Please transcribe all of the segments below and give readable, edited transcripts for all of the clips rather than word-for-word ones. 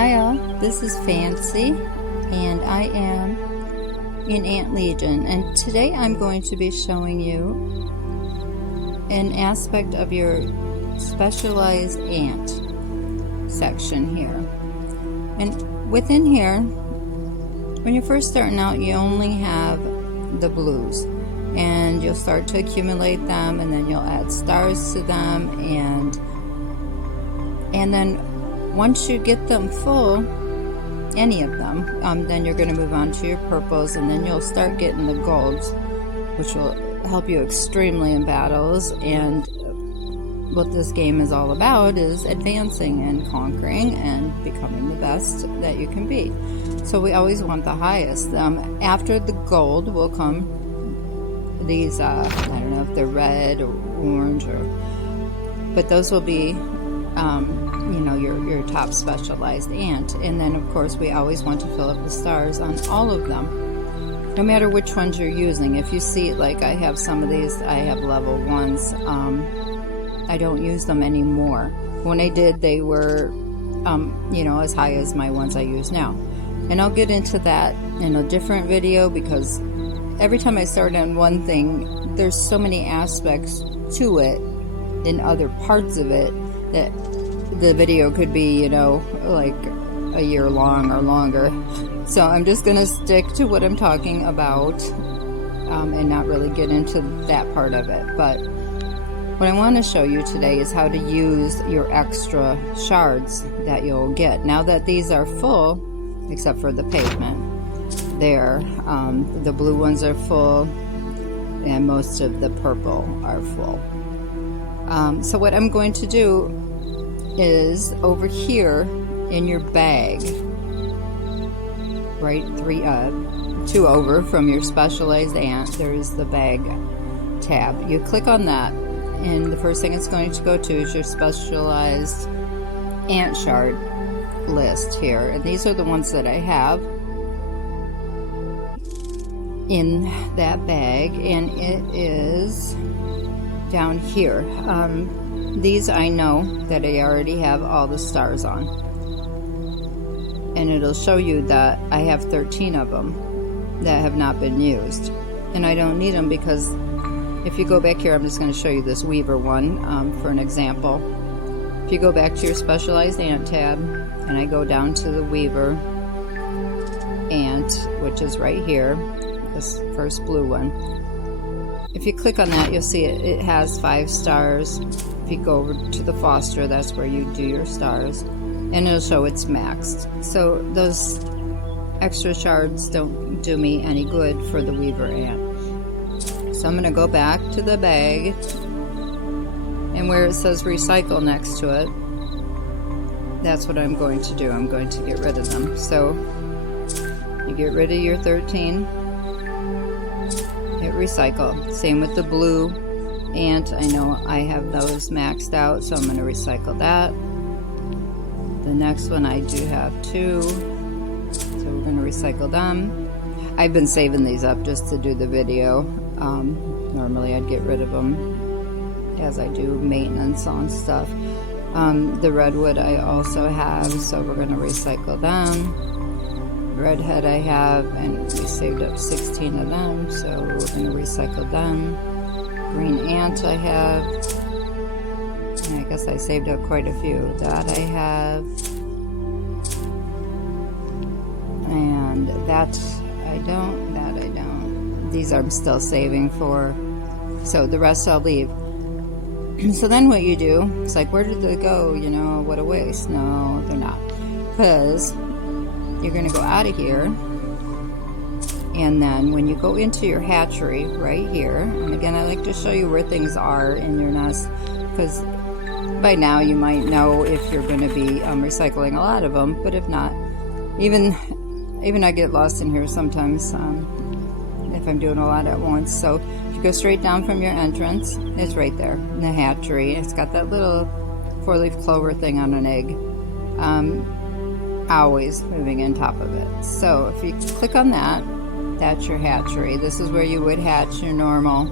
Hi all, this is Fancy and I am in Ant Legion, and today I'm going to be showing you an aspect of your specialized ant section here. And within here, when you're first starting out, you only have the blues, and you'll start to accumulate them, and then you'll add stars to them, and then once you get them full, any of them, then you're going to move on to your purples, and then you'll start getting the golds, which will help you extremely in battles. And what this game is all about is advancing and conquering and becoming the best that you can be. So we always want the highest. After the gold will come these, I don't know if they're red or orange, but those will be your top specialized ant. And then of course we always want to fill up the stars on all of them, no matter which ones you're using. If you see, like I have some of these, I have level ones. I don't use them anymore. When I did, they were as high as my ones I use now, and I'll get into that in a different video, because every time I start on one thing, there's so many aspects to it in other parts of it that the video could be, like a year long or longer. So I'm just going to stick to what I'm talking about and not really get into that part of it. But what I want to show you today is how to use your extra shards that you'll get. Now that these are full, except for the pavement, the blue ones are full, and most of the purple are full. So what I'm going to do is over here in your bag, right, two over from your specialized ant, there is the bag tab. You click on that, and the first thing it's going to go to is your specialized ant shard list here, and these are the ones that I have in that bag, and it is down here. These I know that I already have all the stars on, and it'll show you that I have 13 of them that have not been used, and I don't need them, because if you go back here, I'm just going to show you this weaver one for an example. If you go back to your specialized ant tab, and I go down to the weaver ant, which is right here, this first blue one. If you click on that, you'll see it has 5 stars. If you go over to the foster, that's where you do your stars, and it'll show it's maxed. So those extra shards don't do me any good for the weaver ant. So I'm going to go back to the bag, and where it says recycle next to it, that's what I'm going to do. I'm going to get rid of them. So you get rid of your 13, hit recycle. Same with the blue ant. I know I have those maxed out, so I'm going to recycle that. The next one I do have 2, so we're going to recycle them. I've been saving these up just to do the video. Normally I'd get rid of them as I do maintenance on stuff. The redwood I also have, so we're going to recycle them. Redhead I have, and we saved up 16 of them, so we're going to recycle them. Green ant I have, and I guess I saved up quite a few. That I have, and that I don't, These I'm still saving for, so the rest I'll leave. So then what you do, it's like, where did they go? What a waste. No, they're not, because you're going to go out of here, and then when you go into your hatchery right here, and again I like to show you where things are in your nest, because by now you might know if you're going to be recycling a lot of them, but if not, even I get lost in here sometimes if I'm doing a lot at once. So if you go straight down from your entrance, it's right there in the hatchery. It's got that little 4-leaf clover thing on an egg, always moving in top of it. So if you click on that, that's your hatchery. This is where you would hatch your normal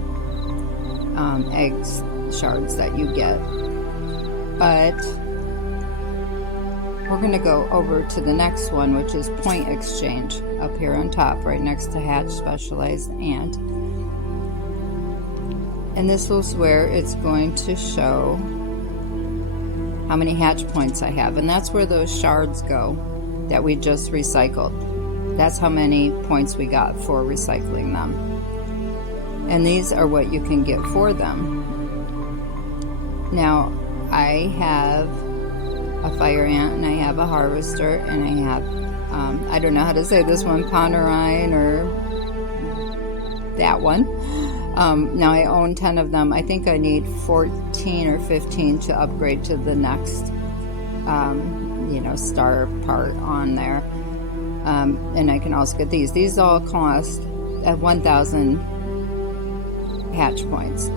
eggs shards that you get. But we're going to go over to the next one, which is point exchange, up here on top, right next to hatch specialized ant. And this is where it's going to show how many hatch points I have. And that's where those shards go that we just recycled. That's how many points we got for recycling them. And these are what you can get for them. Now, I have a fire ant, and I have a harvester, and I have, I don't know how to say this one, Ponerine, or that one. Now I own 10 of them. I think I need 14 or 15 to upgrade to the next, you know, star part on there. And I can also get these. These all cost at 1,000 hatch points.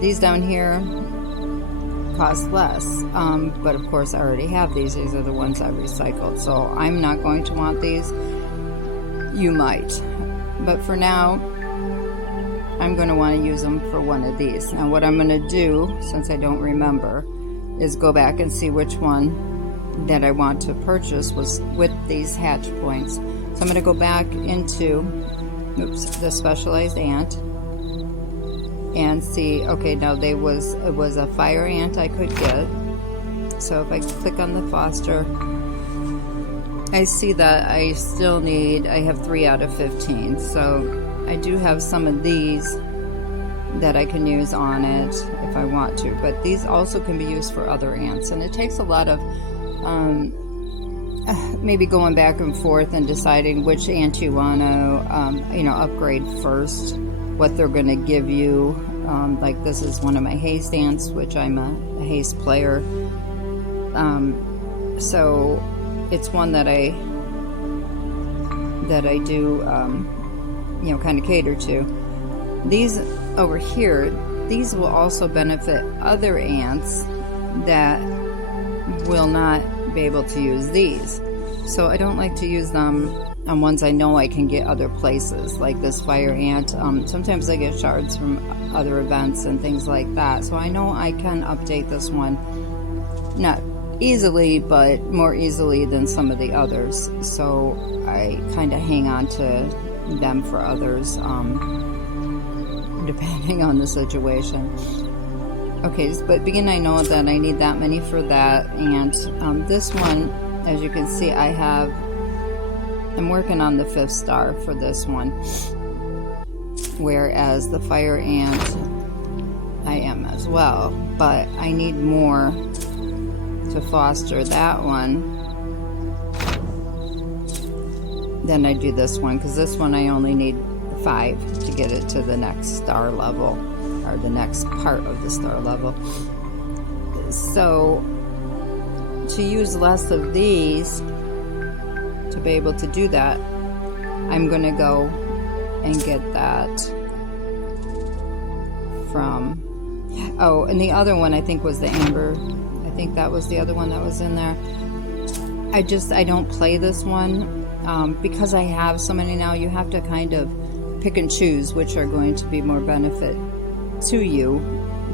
These down here cost less, but of course I already have these. These are the ones I recycled, so I'm not going to want these. You might, but for now I'm going to want to use them for one of these. Now what I'm going to do, since I don't remember, is go back and see which one that I want to purchase was with these hatch points. So I'm going to go back into the specialized ant and see, okay, now it was a fire ant I could get. So if I click on the foster, I see that I still need, I have 3 out of 15. So I do have some of these that I can use on it if I want to, but these also can be used for other ants, and it takes a lot of maybe going back and forth and deciding which ant you want to you know, upgrade first, what they're going to give you. Like this is one of my haste ants, which I'm a haste player, so it's one that I do you know, kind of cater to. These over here, these will also benefit other ants that will not be able to use these. So I don't like to use them on ones I know I can get other places, like this fire ant. Sometimes I get shards from other events and things like that, so I know I can update this one, not easily, but more easily than some of the others. So I kind of hang on to them for others, depending on the situation. Okay, but begin, I know that I need that many for that, and this one, as you can see, I'm working on the 5th star for this one, whereas the fire ant I am as well, but I need more to foster that one than I do this one, because this one I only need 5 to get it to the next star level, or the next part of the star level. So to use less of these to be able to do that, I'm going to go and get that from, oh, and the other one I think was the amber. I think that was the other one that was in there. I don't play this one because I have so many now. You have to kind of pick and choose which are going to be more benefit to you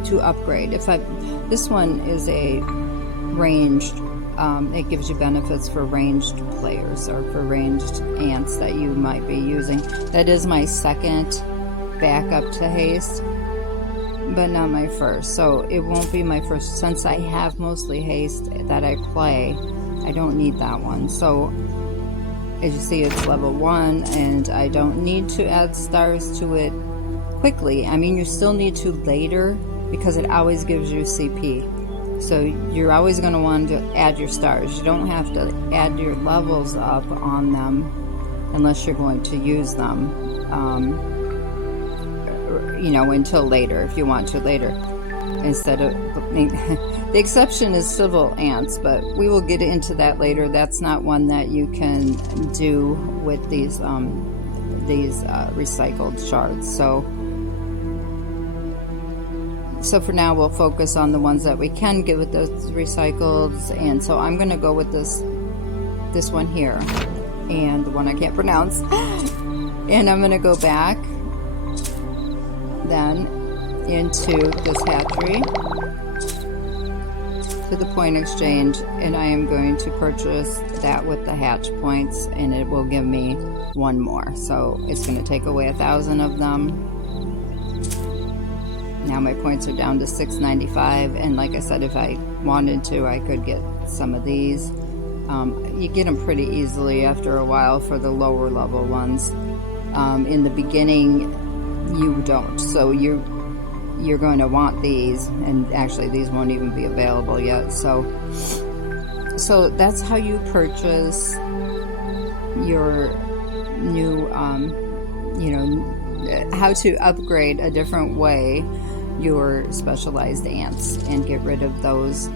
to upgrade. This one is a ranged, it gives you benefits for ranged players or for ranged ants that you might be using. That is my second backup to haste, but not my first. So it won't be my first, since I have mostly haste that I play. I don't need that one. So as you see, it's level 1, and I don't need to add stars to it quickly. I mean, you still need to later, because it always gives you CP. So you're always going to want to add your stars. You don't have to add your levels up on them unless you're going to use them, you know, until later, if you want to later. Instead of, the exception is civil ants, but we will get into that later. That's not one that you can do with these recycled shards. So for now, we'll focus on the ones that we can get with those recycled. And so I'm going to go with this one here, and the one I can't pronounce. And I'm going to go back then into this hatchery, to the point exchange, and I am going to purchase that with the hatch points, and it will give me one more. So it's going to take away 1,000 of them. Now my points are down to 695, and like I said, if I wanted to, I could get some of these. You get them pretty easily after a while for the lower level ones. In the beginning, you don't. So you're going to want these, and actually these won't even be available yet. So that's how you purchase your new, how to upgrade a different way your specialized ants and get rid of those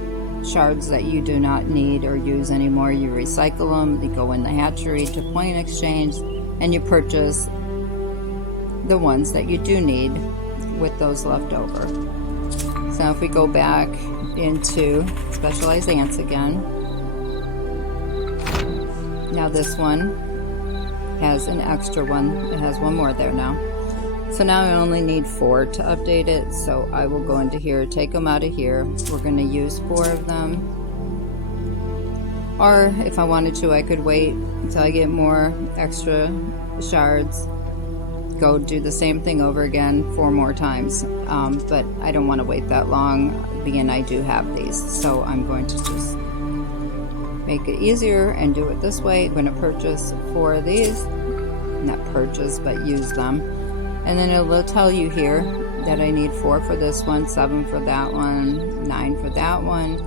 shards that you do not need or use anymore. You recycle them, they go in the hatchery to point exchange, and you purchase the ones that you do need with those left over. So if we go back into specialized ants again, now this one has an extra one. It has one more there now. So now I only need 4 to update it. So I will go into here, take them out of here. We're going to use 4 of them. Or if I wanted to, I could wait until I get more extra shards. Go do the same thing over again 4 more times. But I don't want to wait that long. Again, I do have these. So I'm going to just make it easier and do it this way. I'm going to purchase 4 of these. Not purchase, but use them. And then it will tell you here that I need 4 for this one, 7 for that one, 9 for that one,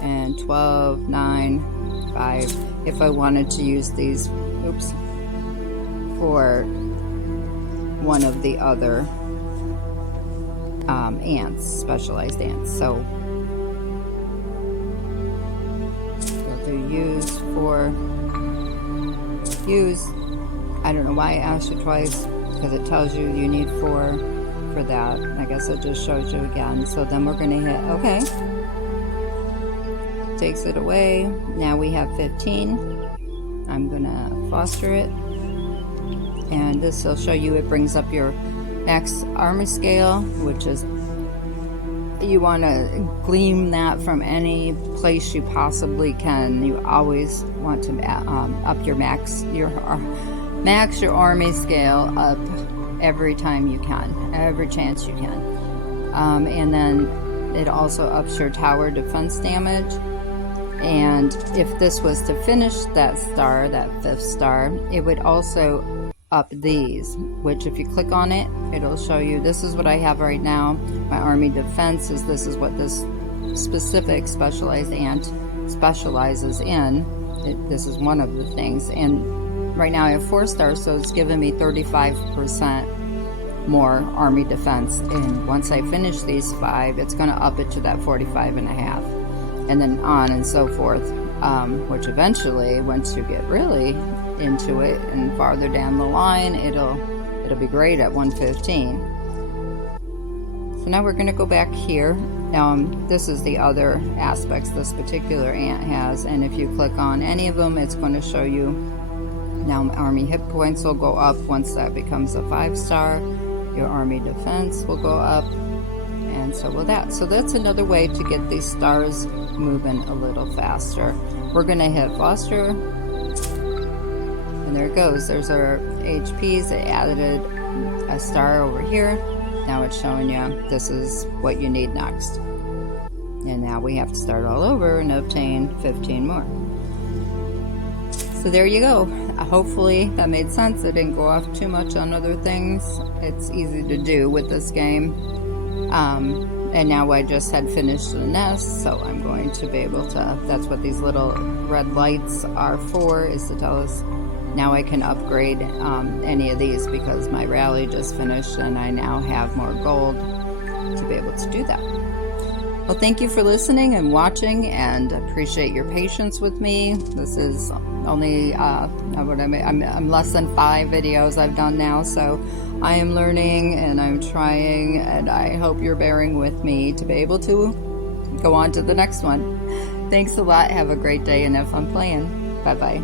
and 12, 9, 5. If I wanted to use these, for one of the other ants, specialized ants. So go to use. I don't know why I asked you twice, because it tells you you need 4 for that. I guess it just shows you again. So then we're going to hit OK. Takes it away. Now we have 15. I'm going to foster it. And this will show you, it brings up your max army scale, which is, you want to glean that from any place you possibly can. You always want to up your max your army scale up every time you can, every chance you can. And then it also ups your tower defense damage. And if this was to finish that star, that 5th star, it would also up these, which if you click on it, it'll show you, this is what I have right now. My army defense is, this is what this specific specialized ant specializes in. This is one of the things. And right now I have 4 stars, so it's giving me 35% more army defense. And once I finish these 5, it's going to up it to that 45.5, and then on and so forth. Which eventually, once you get really into it and farther down the line, it'll be great at 115. So now we're going to go back here. This is the other aspects this particular ant has, and if you click on any of them, it's going to show you. Now army hit points will go up once that becomes a 5-star. Your army defense will go up, and so will that. So that's another way to get these stars moving a little faster. We're going to hit foster, and there it goes. There's our HPs. It added a star over here. Now it's showing you this is what you need next. And now we have to start all over and obtain 15 more. So there you go. Hopefully that made sense. It didn't go off too much on other things. It's easy to do with this game. And now I just had finished the nest, so I'm going to be able to, that's what these little red lights are for, is to tell us now I can upgrade any of these, because my rally just finished and I now have more gold to be able to do that. Well, thank you for listening and watching, and appreciate your patience with me. This is only I'm less than 5 videos I've done now, so I am learning and I'm trying, and I hope you're bearing with me to be able to go on to the next one. Thanks a lot. Have a great day and have fun playing. Bye bye.